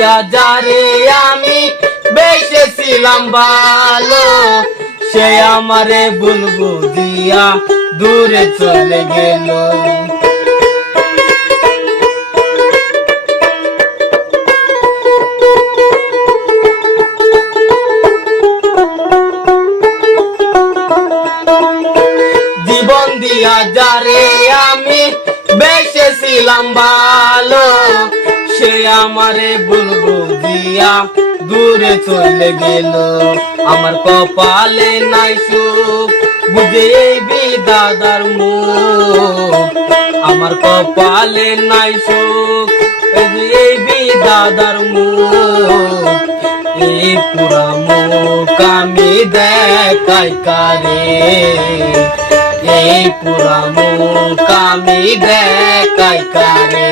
দিয়া যারে আমি বেসেছিলাম ভালো, সে আমারে বুলবু দিয়া দূরে চলে গেল। জীবন দিয়া যারে আমি বেসেছিলাম ভালো আমারে বুলবু দিয়া দূরে চলে গেল। আমার কপালে নাই সুখ, বুঝে এই বিদাদার মুখ। আমার কপালে নাই সুখ এই যে এই বিদাদার মুখ। এই পুরা মুখ আমি দেখাই কারে? এই পুরা মুখ আমি দেখাই কারে?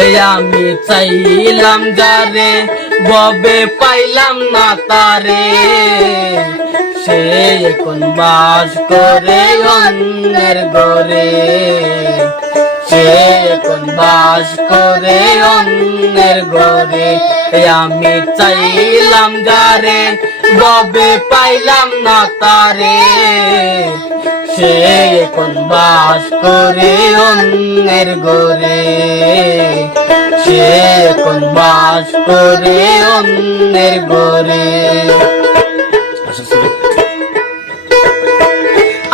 আমি চাইলাম যারে, ববে পাইলাম না তারে। সে এখন বাস করে অন্যের ঘরে। সে এখন বাস করে অন্যের ঘরে। আমি চাইলাম যারে ববে পাইলাম না তারে? সে এখন বাস করে অন্যের ঘরে? সে এখন বাস করে অন্যের ঘরে?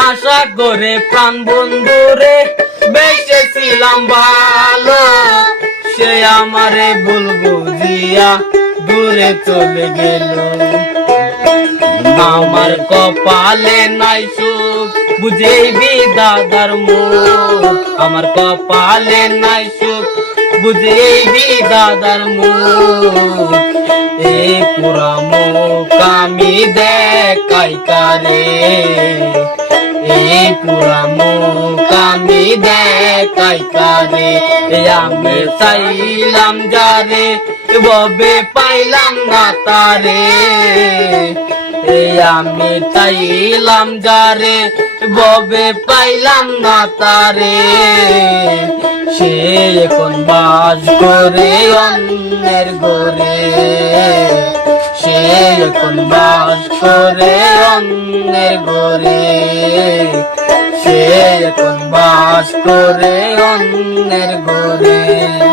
আশা করে প্রাণ বন্ধুরে বেসেছিলাম ভালো। সে আমারে বলব দিয়া দূরে চলে গেল। আমার কপালে নাই সুখ। বুঝেবি দাদার মুখ। আমার কপালে নাই সুখ। বুঝেবি দাদার মুখ। এই পুরা মুখ আমি দেখাই কারে? এই পুরা মুখ আমি দেখাই কারে? আমি চাইলাম যারে, ববে পাইলাম না তারে। আমি চাইলাম যারে, ববে পাইলাম না তারে। সে এখন বাস করে অন্যের ঘরে। সে এখন বাস করে অন্যের ঘরে। সে এখন বাস করে অন্যের ঘরে।